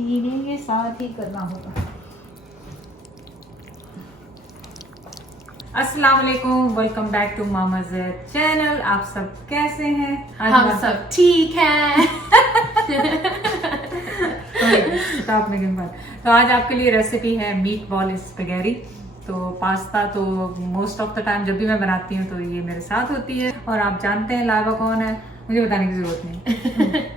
चीनी के साथ ही करना होगा। अस्सलाम वालेकुम, welcome back to Mama Zaid channel. आप सब कैसे हैं? हम सब ठीक हैं। Stop making fun. तो आज आपके लिए रेसिपी है मीट बॉल स्पैगेटी। तो पास्ता तो मोस्ट ऑफ द टाइम जब भी मैं बनाती हूँ तो ये मेरे साथ होती है, और आप जानते हैं लाइबा कौन है, मुझे बताने की जरूरत नहीं।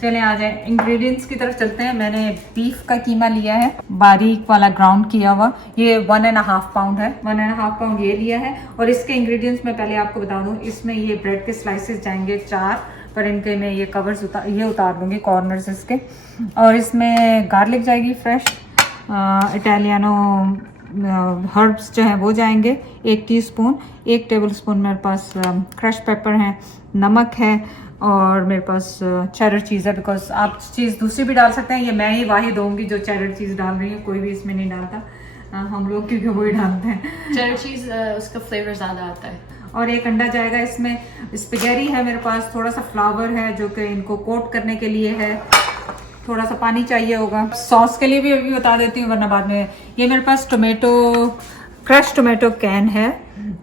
चलें आ जाए, इंग्रेडिएंट्स की तरफ चलते हैं। मैंने बीफ का कीमा लिया है, बारीक वाला ग्राउंड किया हुआ, ये 1.5 पाउंड है। 1.5 पाउंड ये लिया है। और इसके इंग्रेडिएंट्स मैं पहले आपको बता दूं, इसमें ये ब्रेड के स्लाइसेस जाएंगे 4, पर इनके मैं ये कवर्स उतार दूंगी, कॉर्नर्स इसके। और इसमें गार्लिक जाएगी फ्रेश, इटालियानो हर्ब्स जो हैं वो जाएंगे 1 टीस्पून। 1 टेबलस्पून मेरे पास क्रश पेपर है, नमक है, और मेरे पास चेडर चीज़ है, बिकॉज आप चीज़ दूसरी भी डाल सकते हैं। ये मैं ही वाहिद होंगी जो चेडर चीज़ डाल रही है, कोई भी इसमें नहीं डालता, हम लोग क्योंकि वही डालते हैं। चेडर चीज उसका फ्लेवर ज्यादा आता है। और 1 अंडा जाएगा इसमें। स्पैगेटी है मेरे पास, थोड़ा सा फ्लावर है जो कि इनको कोट करने के लिए है, थोड़ा सा पानी चाहिए होगा। सॉस के लिए भी अभी बता देती हूँ वरना बाद में। ये मेरे पास क्रश टोमेटो कैन है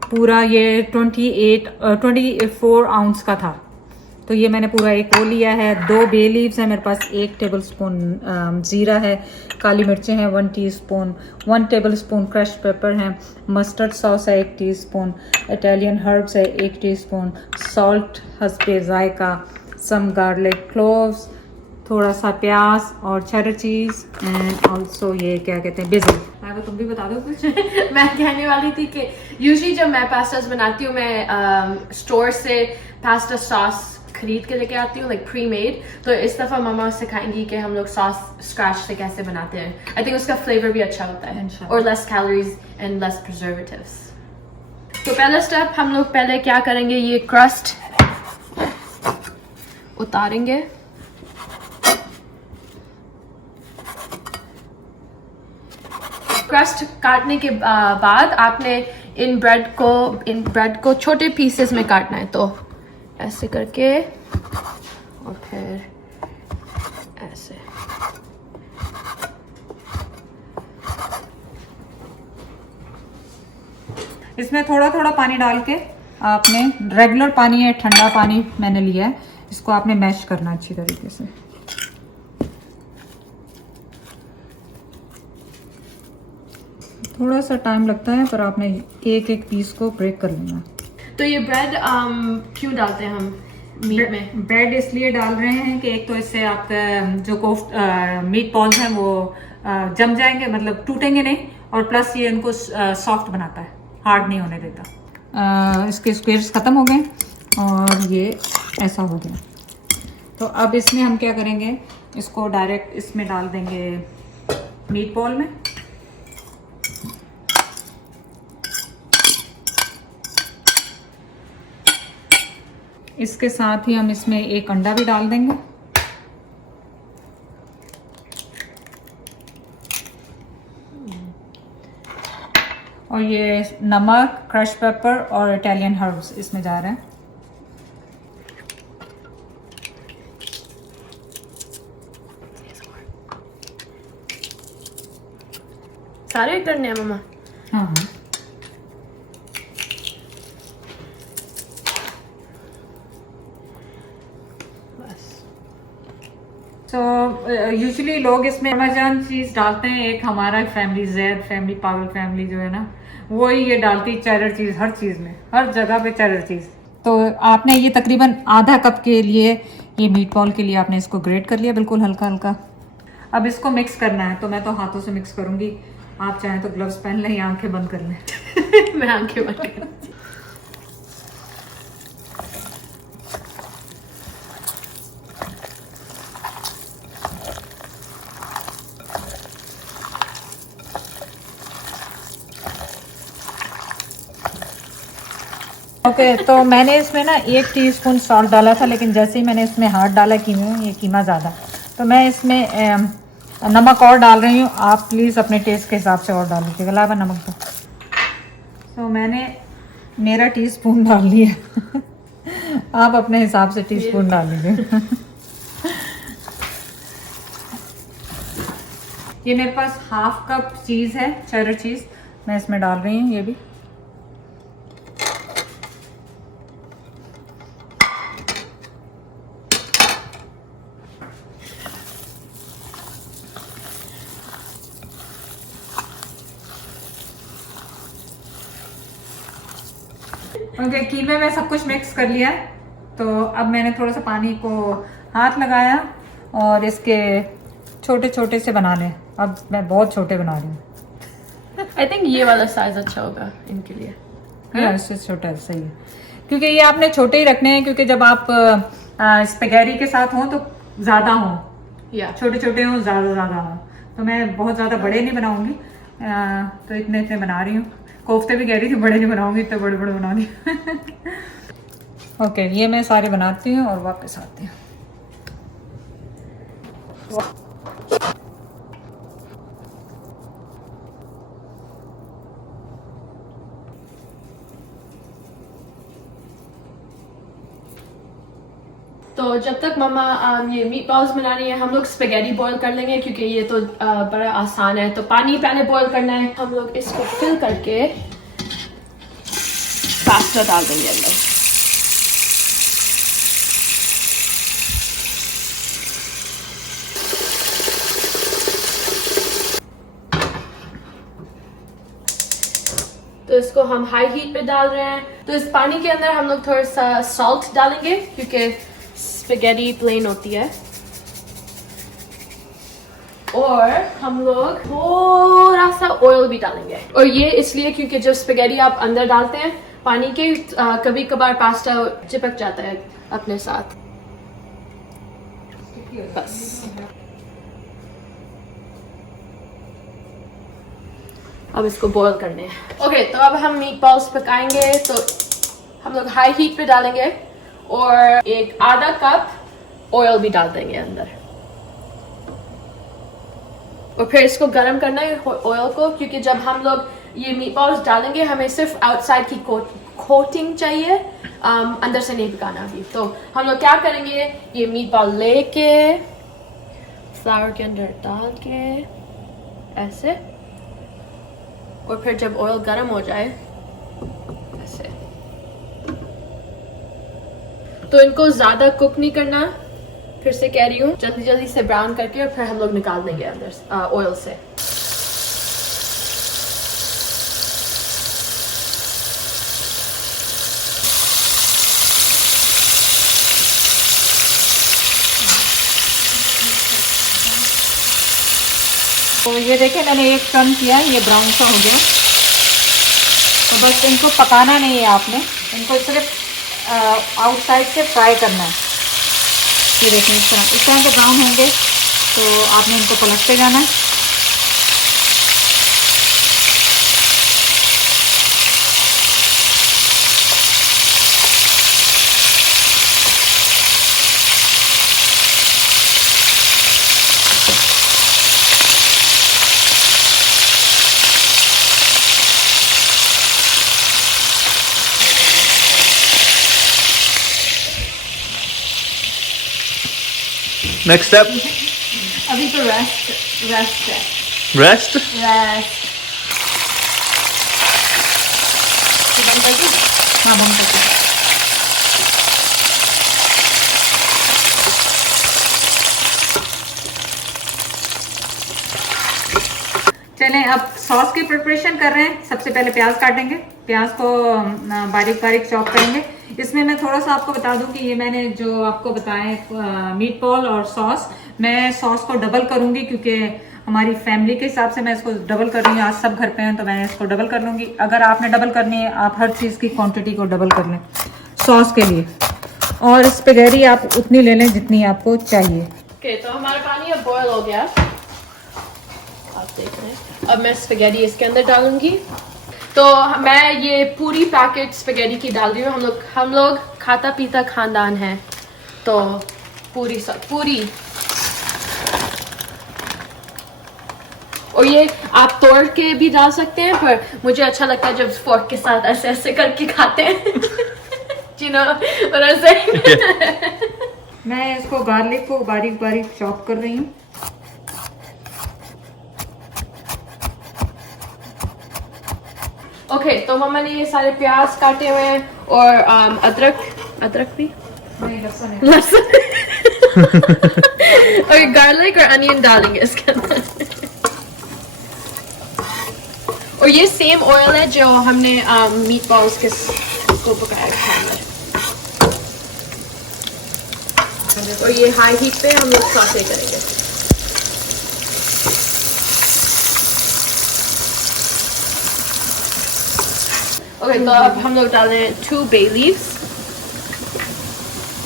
पूरा, ये 24 आउंस का था, तो ये मैंने पूरा एक वो लिया है। 2 बे लीव्स है मेरे पास, 1 टेबलस्पून जीरा है, काली मिर्चें हैं 1 टीस्पून, 1 टेबलस्पून क्रश पेपर है, मस्टर्ड सॉस है 1 टीस्पून, इटालियन हर्ब्स है 1 टीस्पून, सॉल्ट हस्बे जायका, सम गार्लिक क्लोव्स, थोड़ा सा प्याज और चेडर चीज, एंड ऑल्सो ये क्या कहते हैं बेसिल। तुम भी बता दो कुछ। मैं कहने वाली थी कि यूजुअली जब मैं पास्तास बनाती हूँ मैं स्टोर से पास्ता सॉस खरीद के लेके आती हूँ, लाइक प्री मेड। तो इस दफा मम्मा सिखाएंगी कि हम लोग सॉस स्क्रैच से कैसे बनाते हैं। आई थिंक उसका फ्लेवर भी अच्छा होता है, और less calories and less preservatives. तो पहला स्टेप हम लोग पहले क्या करेंगे, ये क्रस्ट उतारेंगे। क्रस्ट काटने के बाद आपने इन ब्रेड को छोटे पीसेस में काटना है। तो ऐसे करके और फिर ऐसे। इसमें थोड़ा थोड़ा पानी डाल के आपने, रेगुलर पानी है, ठंडा पानी मैंने लिया है, इसको आपने मैश करना अच्छी तरीके से। थोड़ा सा टाइम लगता है, पर आपने एक एक पीस को ब्रेक कर लेना। तो ये ब्रेड क्यों डालते हैं हम मीट में? ब्रेड इसलिए डाल रहे हैं कि एक तो इससे आपका जो मीट बॉल्स हैं वो जम जाएंगे, मतलब टूटेंगे नहीं, और प्लस ये इनको सॉफ्ट बनाता है, हार्ड नहीं होने देता। इसके स्क्वेयर्स ख़त्म हो गए और ये ऐसा हो गया। तो अब इसमें हम क्या करेंगे, इसको डायरेक्ट इसमें डाल देंगे मीट बॉल में। इसके साथ ही हम इसमें 1 अंडा भी डाल देंगे। और ये नमक, क्रश पेपर और इटालियन हर्ब्स इसमें जा रहे हैं। सारे करने हैं मम्मा? हाँ हाँ। तो यूजुअली लोग इसमें अमेज़न चीज़ डालते हैं, एक हमारा फैमिली ज़ैद फैमिली, पागल फैमिली जो है ना, वही ये डालती चेडर चीज़ हर चीज़ में, हर जगह पे चेडर चीज़। तो आपने ये तकरीबन आधा कप के लिए, ये मीट बॉल के लिए आपने इसको ग्रेट कर लिया बिल्कुल हल्का हल्का। अब इसको मिक्स करना है, तो मैं तो हाथों से मिक्स करूँगी, आप चाहें तो ग्लव्स पहन लें या आंखें बंद कर लें। मैं आंखें बंद कर। ओके तो मैंने इसमें ना 1 टीस्पून सॉल्ट डाला था, लेकिन जैसे ही मैंने इसमें हाथ डाला कीमे में, ये कीमा ज़्यादा, तो मैं इसमें नमक और डाल रही हूँ। आप प्लीज़ अपने टेस्ट के हिसाब से और डाल लीजिएगा, लावा नमक तो मैंने मेरा टीस्पून डाल लिया। आप अपने हिसाब से टीस्पून डाल लीजिए। ये मेरे पास हाफ कप चीज़ है, चेडर चीज़, मैं इसमें डाल रही हूँ ये भी। ओके, कीमे में सब कुछ मिक्स कर लिया है। तो अब मैंने थोड़ा सा पानी को हाथ लगाया और इसके छोटे छोटे से बनाने। अब मैं बहुत छोटे बना रही हूँ। आई थिंक ये वाला साइज अच्छा होगा इनके लिए। इससे छोटा सही है, क्योंकि ये आपने छोटे ही रखने हैं, क्योंकि जब आप स्पेगेटी के साथ हो तो ज्यादा हो, या छोटे छोटे हो ज्यादा हो। तो मैं बहुत ज्यादा बड़े नहीं बनाऊंगी, तो इतने इतने बना रही हूँ। कोफ्ते भी कह रही थी बड़े नहीं बनाऊंगी, इतने बड़े बड़े बना दी। ओके, ये मैं सारे बनाती हूँ और वापस आती हूँ। तो जब तक मम्मा ये मीट बॉल्स बना रही है, हम लोग स्पेगेटी बॉईल कर लेंगे, क्योंकि ये तो बड़ा आसान है। तो पानी पहले बॉईल करना है, हम लोग इसको फिल करके पास्ता डाल देंगे अंदर। तो इसको हम हाई हीट पे डाल रहे हैं। तो इस पानी के अंदर हम लोग थोड़ा सा सॉल्ट डालेंगे, क्योंकि स्पेगेटी प्लेन होती है। और हम लोग थोड़ा सा ऑयल भी डालेंगे, और ये इसलिए क्योंकि जब स्पेगेटी आप अंदर डालते हैं पानी के, कभी कभार पास्ता चिपक जाता है अपने साथ। बस अब इसको बॉईल करने हैं। ओके, तो अब हम मीट बॉल्स पकाएंगे। तो हम लोग हाई हीट पे डालेंगे और एक आधा कप ऑयल भी डाल देंगे अंदर, और फिर इसको गर्म करना है ऑयल को, क्योंकि जब हम लोग ये मीट बॉल्स डालेंगे हमें सिर्फ आउटसाइड की कोटिंग चाहिए, अंदर से नहीं पकाना अभी। तो हम लोग क्या करेंगे, ये मीट बॉल लेके फ्लावर के अंदर डाल के ऐसे, और फिर जब ऑयल गर्म हो जाए ऐसे। तो इनको ज्यादा कुक नहीं करना, फिर से कह रही हूँ, जल्दी जल्दी से ब्राउन करके, और फिर हम लोग निकाल देंगे अंदर ऑयल से। तो ये देखिए मैंने एक टर्न किया, ये ब्राउन सा हो गया। तो बस इनको पकाना नहीं है आपने, इनको सिर्फ आउटसाइड से फ्राई करना है। ये देखिए इस तरह से ब्राउन होंगे, तो आपने इनको पलटते जाना है। Next step, अभी तो रेस्ट है। rest. रेस्ट हाँ, बंद कर दो। चलें, अब सॉस की प्रिपरेशन कर रहे हैं। सबसे पहले प्याज काटेंगे, प्याज को बारीक बारीक चॉप करेंगे। इसमें मैं थोड़ा सा आपको बता दूं कि ये मैंने जो आपको बताया मीट बॉल और सॉस, मैं सॉस को डबल करूंगी, क्योंकि हमारी फैमिली के हिसाब से मैं इसको डबल कर रही हूँ। आज सब घर पे हैं तो मैं इसको डबल कर लूंगी। अगर आपने डबल करनी है, आप हर चीज़ की क्वांटिटी को डबल कर लें सॉस के लिए, और स्पेगेटी आप उतनी ले लें जितनी आपको चाहिए। ओके, तो हमारा पानी अब बॉयल हो गया, आप देख रहे हैं। अब मैं स्पेगेटी इसके अंदर डालूंगी। तो मैं ये पूरी पैकेट स्पेगेटी की डाल रही हूँ। हम लोग खाता पीता खानदान है, तो पूरी। और ये आप तोड़ के भी डाल सकते हैं, पर मुझे अच्छा लगता है जब फोर्क के साथ ऐसे ऐसे करके खाते हैं। you know what I'm saying? मैं इसको गार्लिक को बारीक बारीक चॉप कर रही हूँ। ओके, तो मम्मा ने ये सारे प्याज काटे हुए हैं और अदरक भी, नहीं लहसुन है। लहसुन और गार्लिक और अनियन डालेंगे इसके अंदर। और ये सेम ऑयल है जो हमने मीट बॉल्स को पकाया था अंदर। और ये हाई हीट पे हम लोग सॉटे करेंगे। ओके, तो अब हम लोग डाल रहे हैं 2 bay leaves,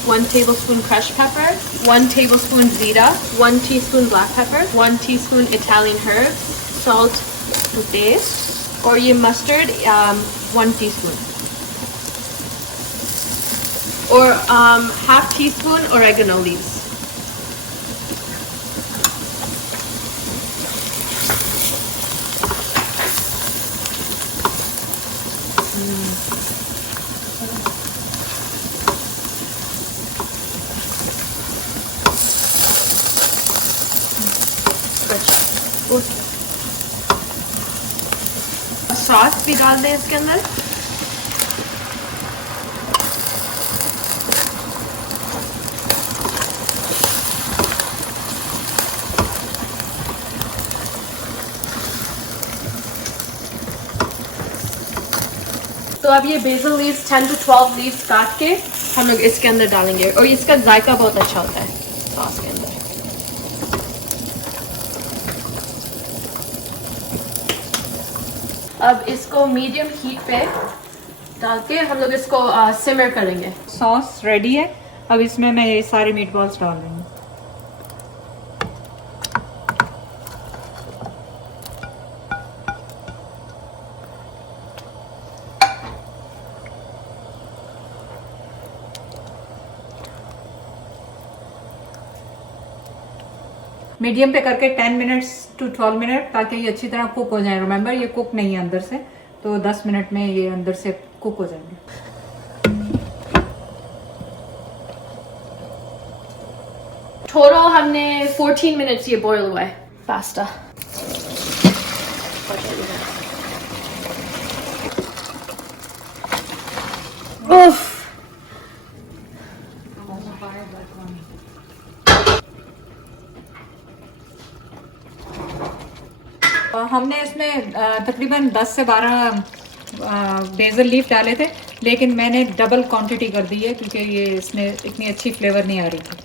1 tablespoon crushed pepper, 1 tablespoon zira, 1 teaspoon black pepper, 1 teaspoon Italian herbs, salt to taste, और ये mustard 1 teaspoon, और half teaspoon oregano leaves. Sauce भी डाल दें इसके अंदर। तो अब ये बेसल लीव्स 10 to 12 लीव्स काट के हम लोग इसके अंदर डालेंगे और इसका जायका बहुत अच्छा होता है सॉस के अंदर। अब इसको मीडियम हीट पे डाल के हम लोग इसको सिमर करेंगे। सॉस रेडी है। अब इसमें मैं ये सारे मीट बॉल्स डाल रही हूँ। मीडियम पे करके 10 मिनट्स टू 12 मिनट, ताकि ये अच्छी तरह कुक हो जाए। रिमेंबर ये कुक नहीं है अंदर से, तो 10 मिनट में ये अंदर से कुक हो जाएंगे। टोटल हमने 14 मिनट्स ये बॉईल हुआ है पास्ता। हमने इसमें तकरीबन 10 से 12 बेसल लीफ डाले थे, लेकिन मैंने डबल क्वांटिटी कर दी है क्योंकि ये इसमें इतनी अच्छी फ्लेवर नहीं आ रही थी।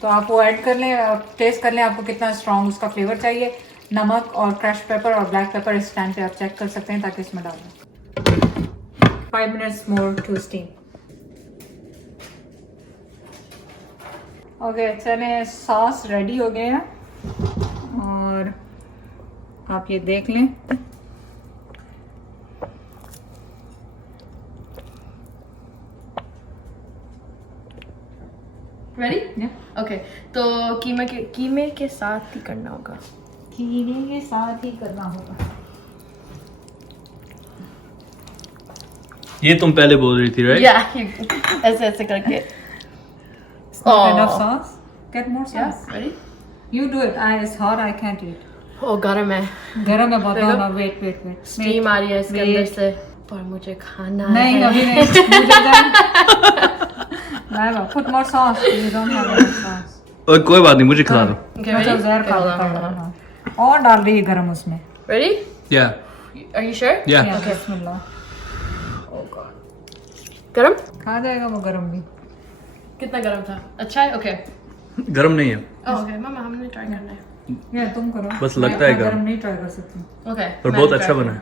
तो आप वो ऐड कर लें और टेस्ट कर लें आपको कितना स्ट्रॉन्ग उसका फ्लेवर चाहिए। नमक और क्रश पेपर और ब्लैक पेपर इस टाइम पे आप चेक कर सकते हैं, ताकि इसमें डाल दें। 5 minutes more to steam. Okay, चलें, सॉस रेडी हो गया और आप ये देख लें। रेडी? ओके, तो कीमे के साथ ही करना होगा। कीमे के साथ ही करना होगा। ये तुम पहले बोल रही थी, राइट? या ऐसे ऐसे करके। Enough sauce? Get more sauce. Yeah, ready? You do it. It's hot. I can't eat. ओ गरम है, गरम है बहुत। देखो। No, wait. स्टीम आ रही है इसके अंदर से, पर मुझे खाना नहीं, है। अभी नहीं। Put more sauce. You don't have enough sauce. और कोई बात नहीं, मुझे खिला दो। Okay, मतलब ready? जहर खा Okay, hold on, लेता hold है। on. हाँ। और डाल रही है गरम उसमें। Ready? या Are you sure? या Yeah, बिस्मिल्लाह। गरम? खा जाएगा वो गरम भी। कितना गरम था? अच्छा है? ओके। गरम नहीं है, ओके, मामा हमने ट्राई करना है। या तुम करो। बस लगता है मैं गरम। नहीं ट्राई कर सकती। ओके। पर बहुत अच्छा बना है।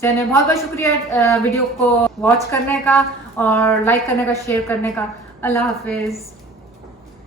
चलिए, बहुत बहुत शुक्रिया वीडियो को वॉच करने का और लाइक करने का, शेयर करने का। अल्लाह हाफिज।